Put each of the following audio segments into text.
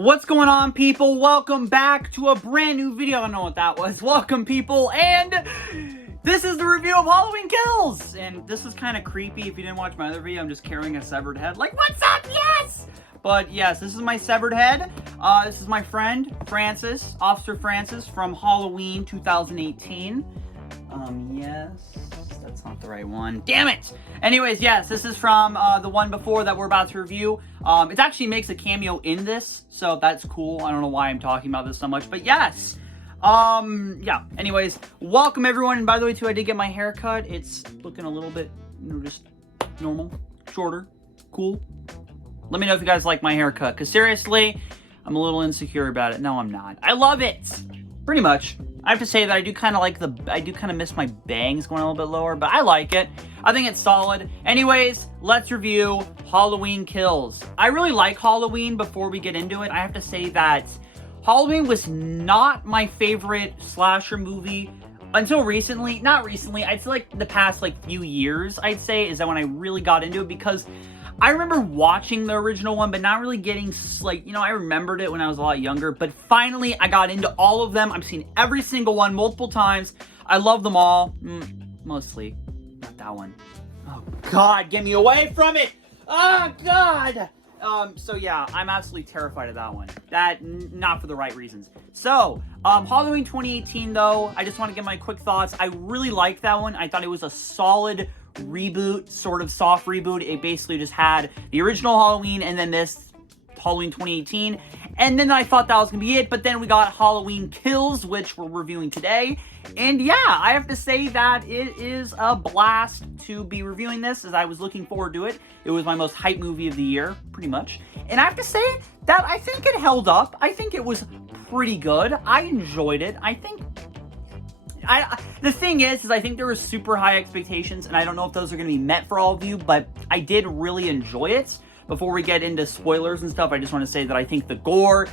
What's going on, people? Welcome back to a brand new video. I don't know what that was. Welcome, people, and this is the review of Halloween Kills. And this is kind of creepy. If you didn't watch my other video, I'm just carrying a severed head. Like, what's up? Yes! But yes, this is my severed head. This is my friend, Francis, Officer Francis from Halloween 2018. Yes, that's not the right one. Damn it! Anyways, yes, this is from the one before that we're about to review. It actually makes a cameo in this, so that's cool. I don't know why I'm talking about this so much, but yes. Yeah, anyways, welcome everyone. And by the way, too, I did get my hair cut. It's looking a little bit, just normal, shorter, cool. Let me know if you guys like my haircut, because seriously, I'm a little insecure about it. No, I'm not. I love it! Pretty much. I have to say that I do kind of miss my bangs going a little bit lower, but I like it. I think it's solid. Anyways, let's review Halloween Kills. I really like Halloween. Before we get into it, I have to say that Halloween was not my favorite slasher movie until recently. Not recently, I'd say like the past few years, I'd say, is that when I really got into it, because I remember watching the original one, but not really getting, I remembered it when I was a lot younger, but finally I got into all of them. I've seen every single one multiple times. I love them all. Mostly. Not that one. Oh, God, get me away from it! Oh, God! So yeah, I'm absolutely terrified of that one. Not for the right reasons. So, Halloween 2018, though, I just want to give my quick thoughts. I really liked that one. I thought it was a solid reboot, sort of soft reboot. It basically just had the original Halloween and then this Halloween 2018, and then I thought that was gonna be it, but then we got Halloween Kills, which we're reviewing today. And yeah, I have to say that it is a blast to be reviewing this, as I was looking forward to it. It was my most hyped movie of the year, pretty much, and I have to say that I think it held up. I think it was pretty good. I enjoyed it. I think the thing is I think there were super high expectations, and I don't know if those are going to be met for all of you, but I did really enjoy it. Before we get into spoilers and stuff, I just want to say that I think the gore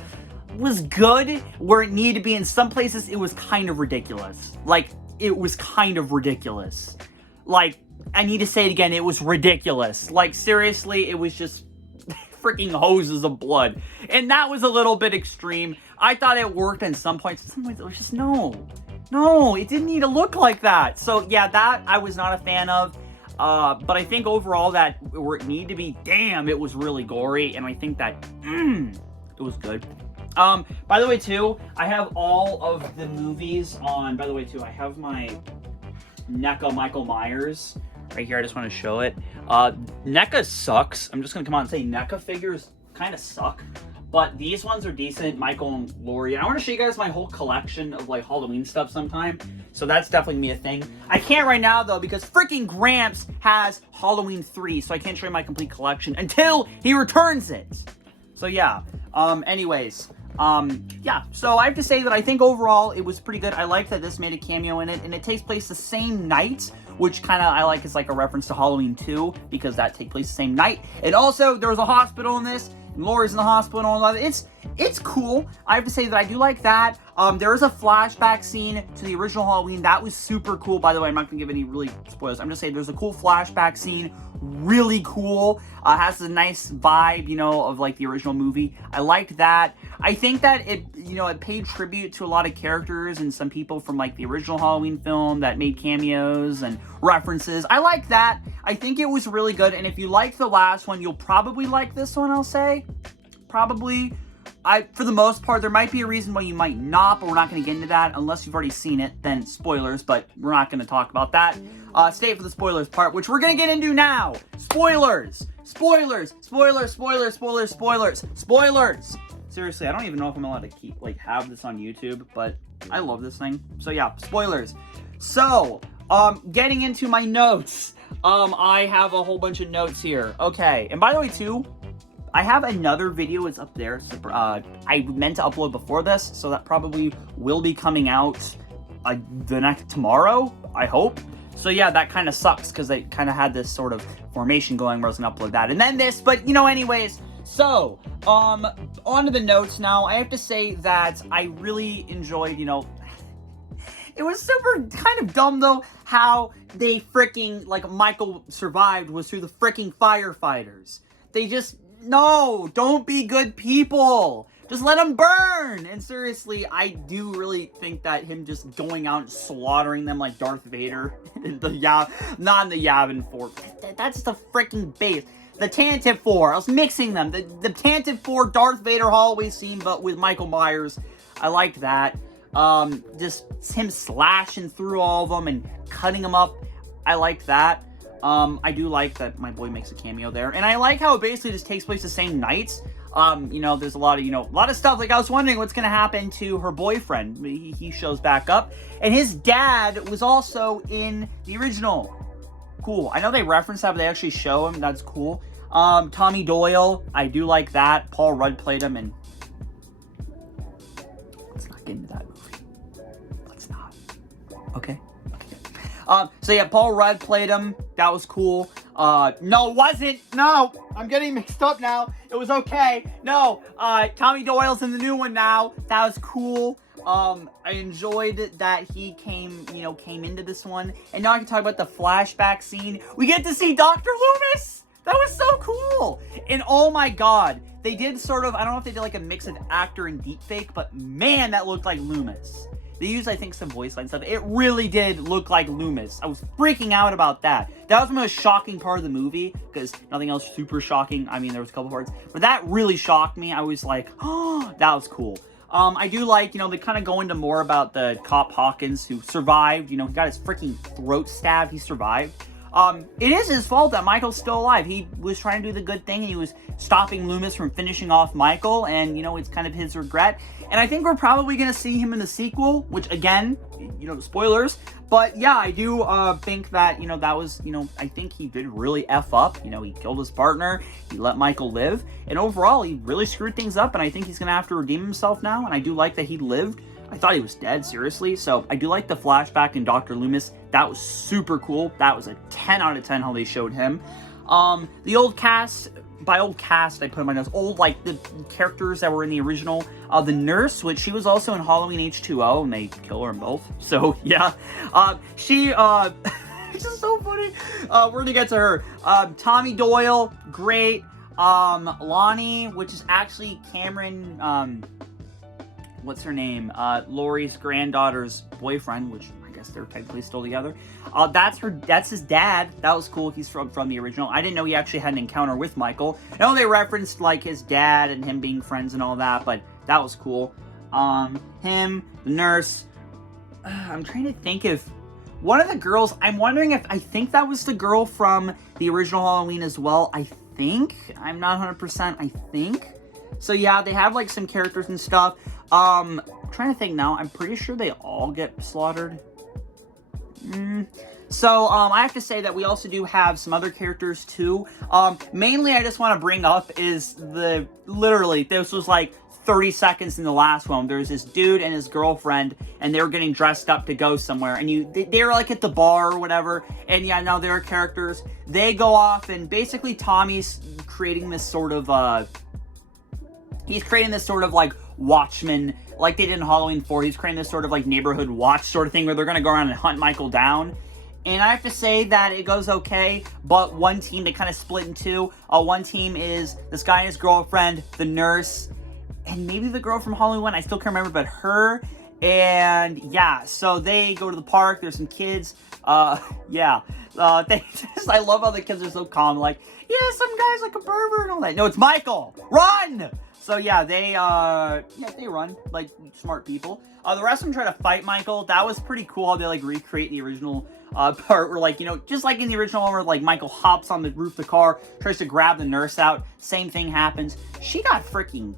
was good where it needed to be. In some places, it was kind of ridiculous. It was kind of ridiculous. I need to say it again, it was ridiculous. Seriously, it was just freaking hoses of blood. And that was a little bit extreme. I thought it worked in some points. In some points, it was just, no, it didn't need to look like that. So yeah, that I was not a fan of. But I think overall that where it needed to be, damn, it was really gory. And I think that, it was good. By the way, too, I have all of the movies on, by the way, too, I have my NECA Michael Myers right here. I just want to show it. NECA sucks. I'm just going to come out and say NECA figures kind of suck. But these ones are decent, Michael and Laurie. And I want to show you guys my whole collection of Halloween stuff sometime. So that's definitely gonna be a thing. I can't right now though, because freaking Gramps has Halloween 3, so I can't show you my complete collection until he returns it. So yeah. Anyways. Yeah. So I have to say that I think overall it was pretty good. I like that this made a cameo in it, and it takes place the same night, which kind of I like is like a reference to Halloween 2, because that takes place the same night. And also there was a hospital in this. Laurie's in the hospital and all that. It's cool. I have to say that I do like that. There is a flashback scene to the original Halloween. That was super cool. By the way, I'm not going to give any really spoilers. I'm just saying there's a cool flashback scene. Really cool. Has a nice vibe, of the original movie. I liked that. I think that it paid tribute to a lot of characters and some people from the original Halloween film that made cameos and references. I like that. I think it was really good. And if you liked the last one, you'll probably like this one, I'll say. Probably. For the most part, there might be a reason why you might not, but we're not going to get into that unless you've already seen it. Then spoilers, but we're not going to talk about that. Stay for the spoilers part, which we're going to get into now. Spoilers! Spoilers! Spoilers! Spoilers! Spoilers! Spoilers! Spoilers! Seriously, I don't even know if I'm allowed to have this on YouTube, but I love this thing. So yeah, spoilers. So, getting into my notes. I have a whole bunch of notes here. Okay, and by the way, too, I have another video, it's up there. I meant to upload before this, so that probably will be coming out tomorrow, I hope. So yeah, that kind of sucks, because I kind of had this sort of formation going where I was going to upload that and then this, but anyways. So, on to the notes now. I have to say that I really enjoyed, it was super kind of dumb, though, how they freaking, Michael survived was through the freaking firefighters. They just, no, don't be good people. Just let him burn! And seriously, I do really think that him just going out and slaughtering them like Darth Vader, not in the Yavin 4, that's the freaking base. The Tantive 4, I was mixing them. The Tantive 4 Darth Vader hallway scene, but with Michael Myers. I liked that. Just him slashing through all of them and cutting them up. I liked that. I do like that my boy makes a cameo there. And I like how it basically just takes place the same nights. You know, there's a lot of stuff. Like, I was wondering what's going to happen to her boyfriend. He shows back up. And his dad was also in the original. Cool. I know they reference that, but they actually show him. That's cool. Tommy Doyle. I do like that. Paul Rudd played him, and let's not get into that movie. Let's not. Okay? So yeah, Paul Rudd played him. That was cool. No, it wasn't. No, I'm getting mixed up now. It was okay. No, Tommy Doyle's in the new one now. That was cool. I enjoyed that he came into this one. And now I can talk about the flashback scene. We get to see Dr. Loomis. That was so cool. And oh my God, they did sort of, I don't know if they did like a mix of actor and deepfake, but man, that looked like Loomis. They used, I think, some voice line stuff. It really did look like Loomis. I was freaking out about that. That was the most shocking part of the movie, because nothing else super shocking. I mean, there was a couple parts, but that really shocked me. I was like, oh, that was cool. I do like, they kind of go into more about the cop Hawkins who survived. He got his freaking throat stabbed. He survived. It is his fault that Michael's still alive. He was trying to do the good thing, and he was stopping Loomis from finishing off Michael, and, it's kind of his regret. And I think we're probably going to see him in the sequel, which, again, spoilers. But, yeah, I do think that, that was, I think he did really F up. He killed his partner. He let Michael live. And overall, he really screwed things up, and I think he's going to have to redeem himself now. And I do like that he lived. I thought he was dead, seriously. So I do like the flashback in Dr. Loomis. That was super cool. That was a 10 out of 10 how they showed him. The old cast, by old cast, I put them on those old, like, the characters that were in the original. The nurse, which she was also in Halloween H2O, and they kill her in both. So, yeah. She, it's just so funny. We're gonna get to her. Tommy Doyle, great. Lonnie, which is actually Cameron, what's her name? Laurie's granddaughter's boyfriend, which I guess they're technically still together. That's his dad. That was cool. He's from the original. I didn't know he actually had an encounter with Michael. I know they referenced like his dad and him being friends and all that, but that was cool. Him, the nurse. I'm trying to think if one of the girls, I'm wondering if, I think that was the girl from the original Halloween as well. I think. I'm not 100%. I think. So yeah, they have like some characters and stuff. I'm trying to think now. I'm pretty sure they all get slaughtered. So, I have to say that we also do have some other characters too. Mainly I just want to bring up is literally, this was like 30 seconds in the last one. There's this dude and his girlfriend, and they were getting dressed up to go somewhere, and they were like at the bar or whatever, and yeah, now there are characters. They go off, and basically Tommy's creating this sort of, like Watchmen, like they did in Halloween 4. He's creating this sort of like neighborhood watch sort of thing where they're going to go around and hunt Michael down. And I have to say that it goes okay, but one team, they kind of split in two. One team is this guy and his girlfriend, the nurse, and maybe the girl from Halloween 1, I still can't remember, but her. And yeah, so they go to the park, there's some kids. Yeah. I love how the kids are so calm, like, yeah, some guy's like a pervert and all that. No, it's Michael! Run! So yeah, they run like smart people. The rest of them try to fight Michael. That was pretty cool how they like recreate the original part where like, just like in the original one where like Michael hops on the roof of the car, tries to grab the nurse out. Same thing happens. She got freaking,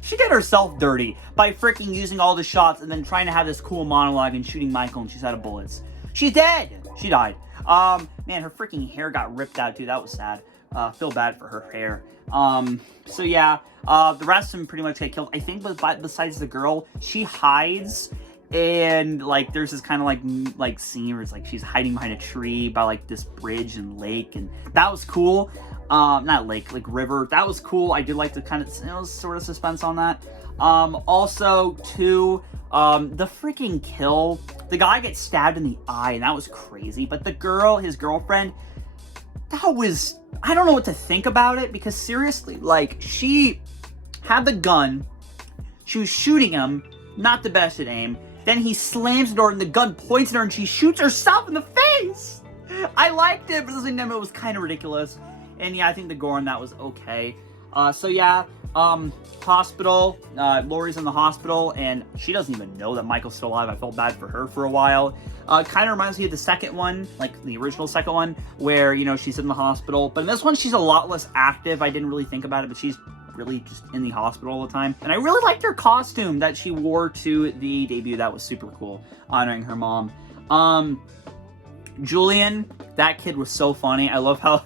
she did herself dirty by freaking using all the shots and then trying to have this cool monologue and shooting Michael, and she's out of bullets. She's dead. She died. Man, her freaking hair got ripped out too. That was sad. Feel bad for her hair. So yeah, the rest of them pretty much get killed. I think besides the girl, she hides, and like there's this kind of like scene where it's like she's hiding behind a tree by like this bridge and lake, and that was cool. Not lake, like river. That was cool. I did like the kind of, sort of suspense on that. Also too, the freaking kill, the guy gets stabbed in the eye, and that was crazy. But the girl, his girlfriend, that was, I don't know what to think about it, because seriously, like, she had the gun. She was shooting him, not the best at aim. Then he slams the door and the gun points at her and she shoots herself in the face. I liked it, but at the same time it was kind of ridiculous. And yeah, I think the gore on that was okay. So yeah, hospital, Laurie's in the hospital and she doesn't even know that Michael's still alive. I felt bad for her for a while. Kind of reminds me of the second one, like the original second one, where, you know, she's in the hospital. But in this one, she's a lot less active. I didn't really think about it, but she's really just in the hospital all the time. And I really liked her costume that she wore to the debut. That was super cool, honoring her mom. Julian, that kid was so funny. I love how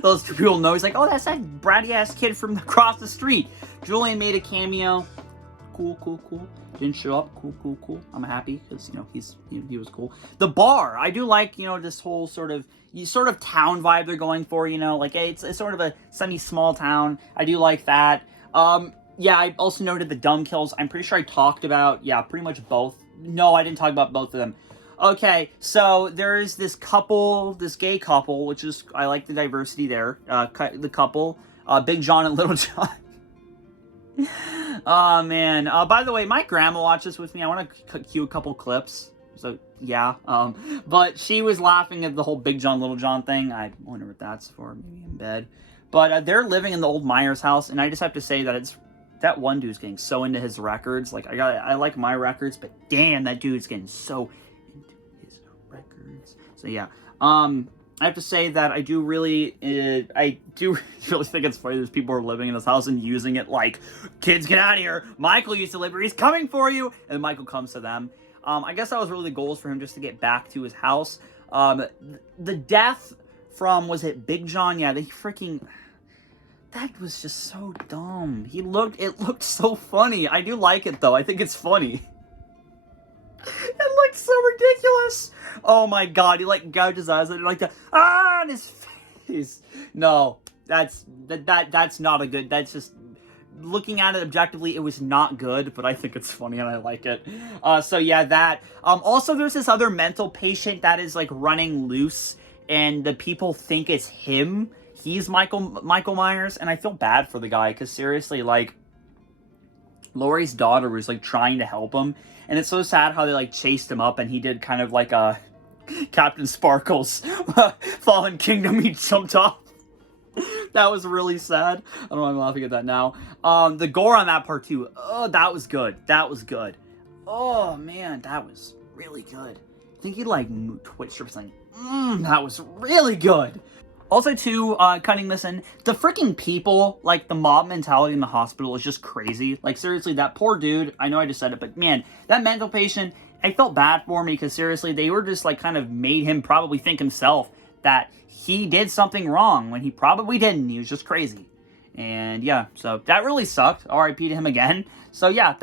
those two people know. He's like, oh, that's that bratty-ass kid from across the street. Julian made a cameo. Cool, cool, cool. Didn't show up. Cool, cool, cool. I'm happy because, you know, he was cool. The bar. I do like, you know, this whole sort of town vibe they're going for, you know. Like, it's sort of a semi-small town. I do like that. Yeah, I also noted the dumb kills. I'm pretty sure I talked about, yeah, pretty much both. No, I didn't talk about both of them. Okay, so there is this couple, this gay couple, which is, I like the diversity there. The couple, Big John and Little John. Oh, man. By the way, my grandma watched this with me. I want to cue a couple clips. So, yeah. But she was laughing at the whole Big John, Little John thing. I wonder what that's for. Maybe in bed. But they're living in the old Myers house, and I just have to say that that one dude's getting so into his records. Like, I like my records, but damn, that dude's getting so into his records. So, yeah. I have to say that I do really think it's funny that people are living in this house and using it like, kids, get out of here. Michael used to live here. He's coming for you. And Michael comes to them. I guess that was really the goals for him, just to get back to his house. The death from, was it Big John? Yeah, that was just so dumb. It looked so funny. I do like it, though. I think it's funny. It looked so ridiculous. Oh my god, he like gouged his eyes and like that on his face. No, that's not a good. That's just, looking at it objectively, it was not good, but I think it's funny and I like it. So yeah, that. Also, there's this other mental patient that is like running loose, and the people think it's him. He's Michael Myers, and I feel bad for the guy because seriously, like, Laurie's daughter was like trying to help him. And it's so sad how they, like, chased him up, and he did kind of like a Captain Sparkle's Fallen Kingdom. He jumped off. That was really sad. I don't know why I'm laughing at that now. The gore on that part, too. Oh, that was good. That was good. Oh, man, that was really good. I think he, like, twitched or something. That was really good. Also, too, cutting this in, the freaking people, like, the mob mentality in the hospital is just crazy. Like, seriously, that poor dude, I know I just said it, but man, that mental patient, I felt bad for me because, seriously, they were just, like, kind of made him probably think himself that he did something wrong when he probably didn't. He was just crazy. And, yeah, so that really sucked. RIP to him again. So, yeah,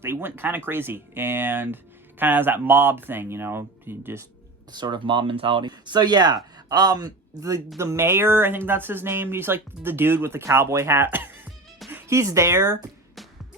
they went kind of crazy and kind of has that mob thing, you know, just sort of mob mentality. So, yeah, the mayor, I think that's his name. He's like the dude with the cowboy hat. He's there.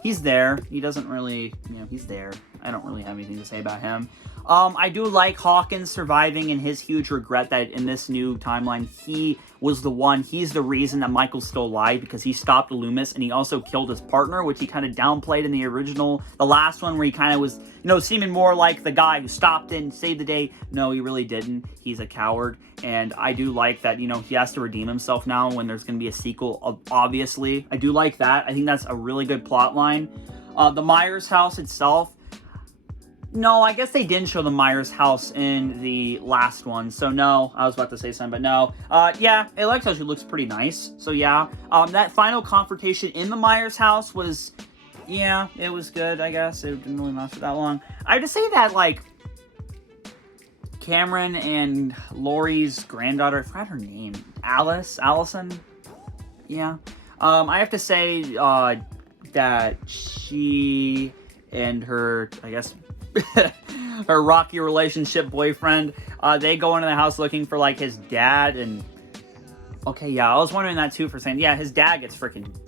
He's there. He doesn't really, you know, he's there. I don't really have anything to say about him. I do like Hawkins surviving and his huge regret that in this new timeline, he's the reason that Michael's still alive because he stopped Loomis and he also killed his partner, which he kind of downplayed in the last one where he kind of was, you know, seeming more like the guy who stopped and saved the day. No, he really didn't. He's a coward. And I do like that, you know, he has to redeem himself now when there's going to be a sequel, obviously. I do like that. I think that's a really good plot line. The Myers house itself, no, I guess they didn't show the Myers house in the last one, so no. I was about to say something, but no. Yeah, it actually looks pretty nice, so yeah. That final confrontation in the Myers house was, yeah, it was good, I guess. It didn't really last for that long. I have to say that, like, Cameron and Laurie's granddaughter, I forgot her name, Allison? Yeah. I have to say that she and her, I guess, her rocky relationship boyfriend, they go into the house looking for, like, his dad, and okay, yeah, I was wondering that too for saying, yeah, his dad gets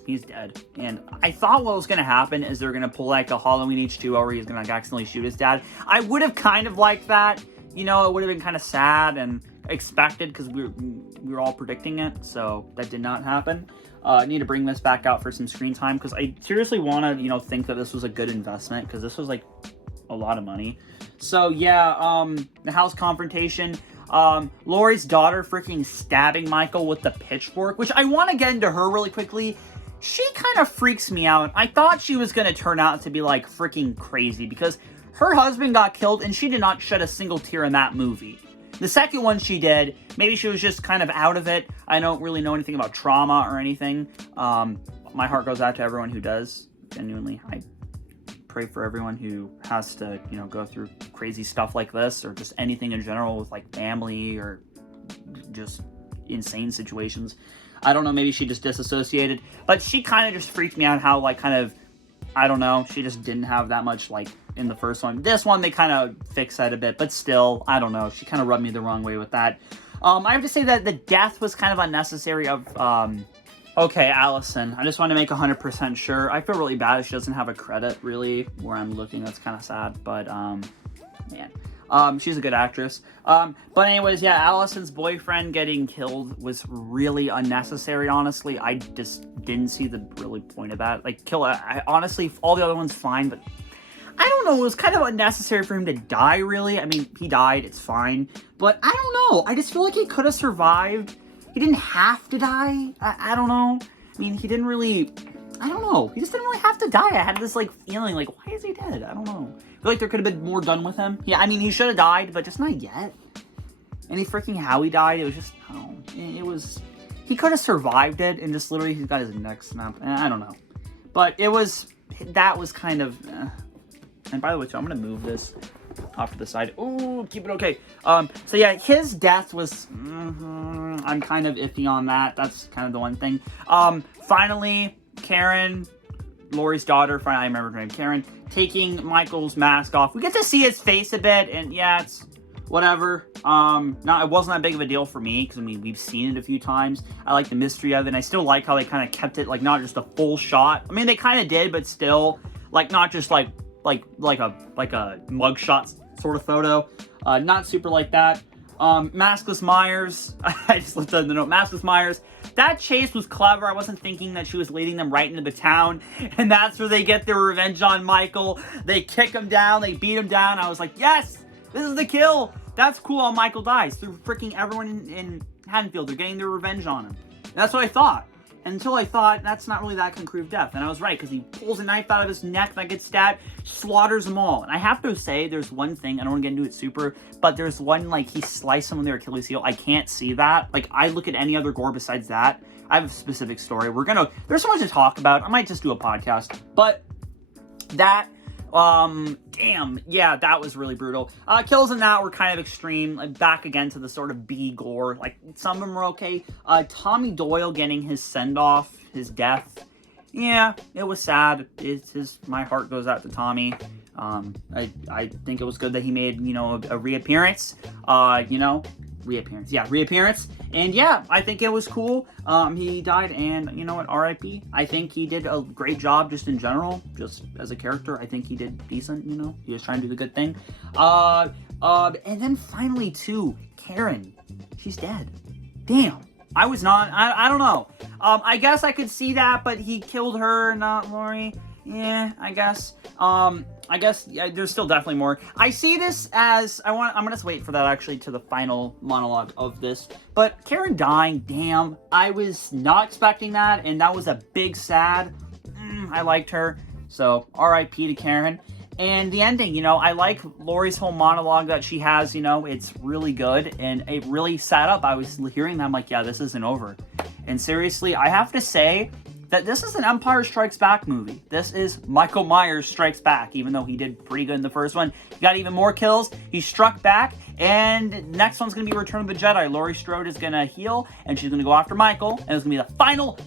he's dead, and I thought what was gonna happen is they're gonna pull, like, a Halloween H2O where he's gonna, like, accidentally shoot his dad. I would have kind of liked that, you know, it would have been kind of sad and expected because we were all predicting it, so that did not happen. I need to bring this back out for some screen time because I seriously want to, you know, think that this was a good investment because this was like a lot of money. So yeah, the house confrontation. Laurie's daughter freaking stabbing Michael with the pitchfork, which I want to get into her really quickly. She kind of freaks me out. I thought she was going to turn out to be like freaking crazy because her husband got killed and she did not shed a single tear in that movie. The second one she did, maybe she was just kind of out of it. I don't really know anything about trauma or anything. My heart goes out to everyone who does. Genuinely, I pray for everyone who has to, you know, go through crazy stuff like this or just anything in general with like family or just insane situations. I don't know, maybe she just disassociated, but she kind of just freaked me out how like kind of, I don't know, she just didn't have that much like in the first one. This one, they kind of fixed that a bit, but still, I don't know, she kind of rubbed me the wrong way with that. I have to say that the death was kind of unnecessary of, okay, Allison, I just want to make 100% sure. I feel really bad she doesn't have a credit, really, where I'm looking. That's kind of sad, but, man. She's a good actress. But anyways, yeah, Allison's boyfriend getting killed was really unnecessary, honestly. I just didn't see the really point of that. Like, honestly, all the other ones fine, but I don't know, it was kind of unnecessary for him to die, really. I mean, he died, it's fine. But I don't know, I just feel like he could have survived. He didn't have to die. I don't know. I mean, he didn't really, I don't know. He just didn't really have to die. I had this, like, feeling, like, why is he dead? I don't know. I feel like there could have been more done with him. Yeah, I mean, he should have died, but just not yet. And freaking how he died, it was just, oh, it was, he could have survived it and just literally, he's got his neck snapped. I don't know. But it was, that was kind of, and by the way, too, I'm going to move this off to the side. Ooh, keep it okay. So yeah, his death was, I'm kind of iffy on that. That's kind of the one thing. Finally, Karen, Laurie's daughter, finally, I remember her name, Karen, taking Michael's mask off. We get to see his face a bit, and yeah, it's whatever. It wasn't that big of a deal for me, because I mean, we've seen it a few times. I like the mystery of it, and I still like how they kind of kept it, like, not just a full shot. I mean, they kind of did, but still, like, not just like a mugshot sort of photo. Not super like that. Maskless Myers, I just looked at the note, Maskless Myers, that chase was clever. I wasn't thinking that she was leading them right into the town, and that's where they get their revenge on Michael. They kick him down, they beat him down. I was like, yes, this is the kill. That's cool how Michael dies. Through freaking everyone in Haddonfield, they're getting their revenge on him. And that's what I thought. Until I thought, that's not really that concrete death. And I was right, because he pulls a knife out of his neck, that gets stabbed, slaughters them all. And I have to say, there's one thing, I don't want to get into it super, but there's one, like, he sliced someone with their Achilles heel. I can't see that. Like, I look at any other gore besides that. I have a specific story. There's so much to talk about. I might just do a podcast. But that, damn, yeah, that was really brutal. Kills in that were kind of extreme, like, back again to the sort of B gore. Like, some of them were okay. Tommy Doyle getting his send-off, his death, yeah, it was sad. My heart goes out to Tommy. I think it was good that he made, you know, a reappearance, reappearance. And yeah, I think it was cool. He died, and you know what, R.I.P. I think he did a great job just in general, just as a character. I think he did decent, you know, he was trying to do the good thing. And then finally, too, Karen, she's dead. Damn. I don't know. I guess I could see that, but he killed her, not Laurie. Yeah, I guess. Yeah, there's still definitely more. I see this as, I'm gonna just wait for that actually to the final monologue of this. But Karen dying, damn, I was not expecting that, and that was a big sad. I liked her, so R.I.P. to Karen. And the ending, you know, I like Laurie's whole monologue that she has, you know, it's really good, and it really sat up. I was hearing that, I'm like, yeah, this isn't over. And seriously, I have to say that this is an Empire Strikes Back movie. This is Michael Myers Strikes Back, even though he did pretty good in the first one. He got even more kills. He struck back, and next one's going to be Return of the Jedi. Laurie Strode is going to heal, and she's going to go after Michael, and it's going to be the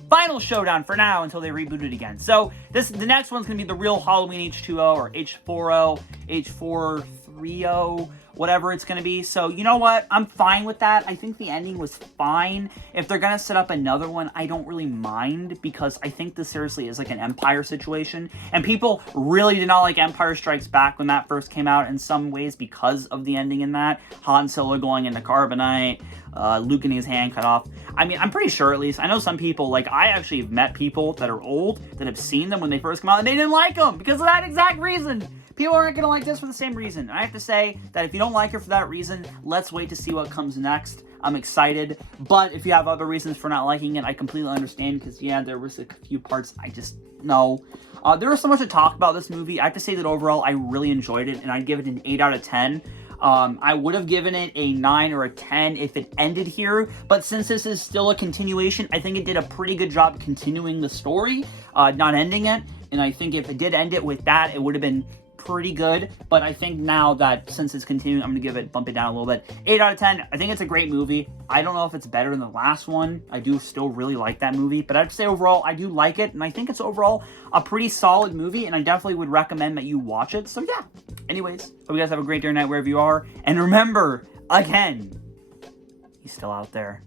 final showdown for now until they reboot it again. So the next one's going to be the real Halloween H2O or H40, H430, whatever it's going to be. So, you know what? I'm fine with that. I think the ending was fine. If they're going to set up another one, I don't really mind, because I think this seriously is like an Empire situation. And people really did not like Empire Strikes Back when that first came out in some ways because of the ending in that. Han Solo going into carbonite, Luke getting his hand cut off. I mean, I'm pretty sure, at least, I know some people, like, I actually have met people that are old that have seen them when they first come out, and they didn't like them because of that exact reason. People aren't going to like this for the same reason. And I have to say that if you don't like it for that reason, let's wait to see what comes next. I'm excited. But if you have other reasons for not liking it, I completely understand, because, yeah, there was a few parts I just, no. There was so much to talk about this movie. I have to say that overall, I really enjoyed it, and I'd give it an 8 out of 10. I would have given it a 9 or a 10 if it ended here, but since this is still a continuation, I think it did a pretty good job continuing the story, not ending it, and I think if it did end it with that, it would have been pretty good. But I think now that since it's continuing, I'm gonna bump it down a little bit. 8 out of 10. I think it's a great movie. I don't know if it's better than the last one. I do still really like that movie, but I'd say overall I do like it, and I think it's overall a pretty solid movie, and I definitely would recommend that you watch it. So yeah, anyways, hope you guys have a great day or night wherever you are, and remember, again, he's still out there.